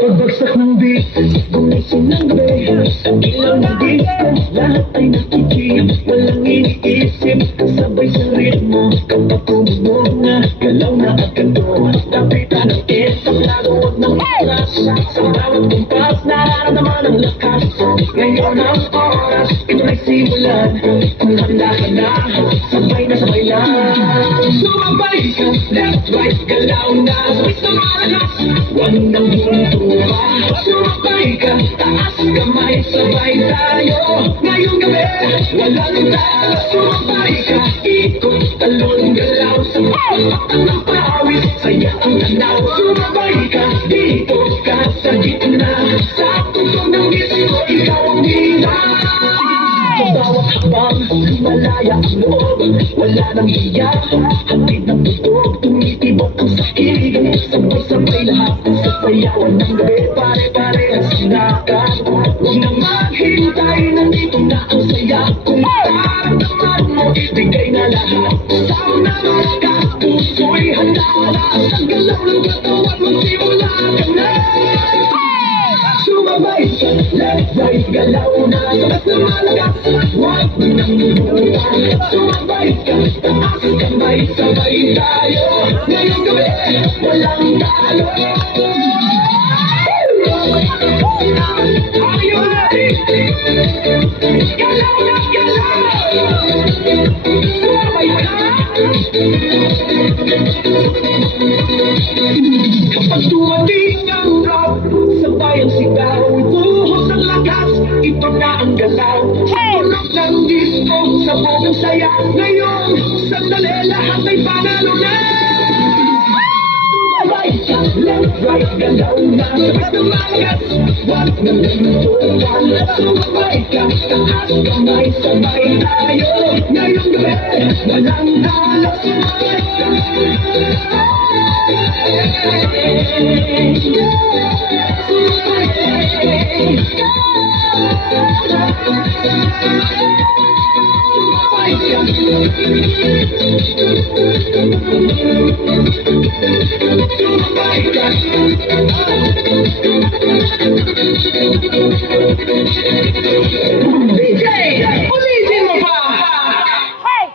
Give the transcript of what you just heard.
Pagbagsak ng beat, gumising ng gabi. Ang ilaw ng disco, lahat ay nakikip. Walang iniisip, sabay sa ritmo. Kapag tumugtog na, galaw na agad doon. Kapitan ng isang lagot ng oras. Sa bawat kumpas, nararamdaman ang lakas. Ngayon ang oras, ito ay simulan. Kung handa ka na, sabay na sabay lang. Sumabay ka, left, right, galaw na. Sabay sa malakas, huwag nang bumutuwa. Sumabay ka, taas kamay, sabay tayo. Ngayong gabi, walang talo. Sumabay ka, ikot, talon, galaw. Sa patak ng pawis, saya ang tanaw. Sumabay ka, dito ka sa gitna. Sa tugtog ng disco, ikaw ang hila. Sa bawat habang, malaya ang loob. Wala nang hiya, hatid ng tugtog. Tumitibok ang sakit, sabay-sabay lahat. Sa sayawan ng gabi, pare-pare ang sinakan. Huwag na maghintay, nandito na ang saya. Kung nararamdaman mo, ibigay na lahat. Sauna ng lakas, puso'y handa na. Sa galaw ng katawan, magsimula ka na. Sumabay ka, left, right, galaw na. Sabas na malakas, huwag nang bumutuan. Sumabay ka, taas kamay, sabay tayo. Ngayong gabi, walang talo. Are you ready? Galaw na galaw! Sumabay ka! Kapag dumating ang rock, sabay ang sigaw, buhos ang lakas, ito na ang galaw. Tulog ng disco, sabog ang saya. Ngayon, sandali, lahat ay panalo na. Sumabay ka, left, right, galaw na. Sabay na malakas, huwag na bumutuan. Sumabay ka, taas kamay, sabay tayo. Ngayong gabi, walang talo. Sumabay ka. DJ, ulitin mo pa! Hey!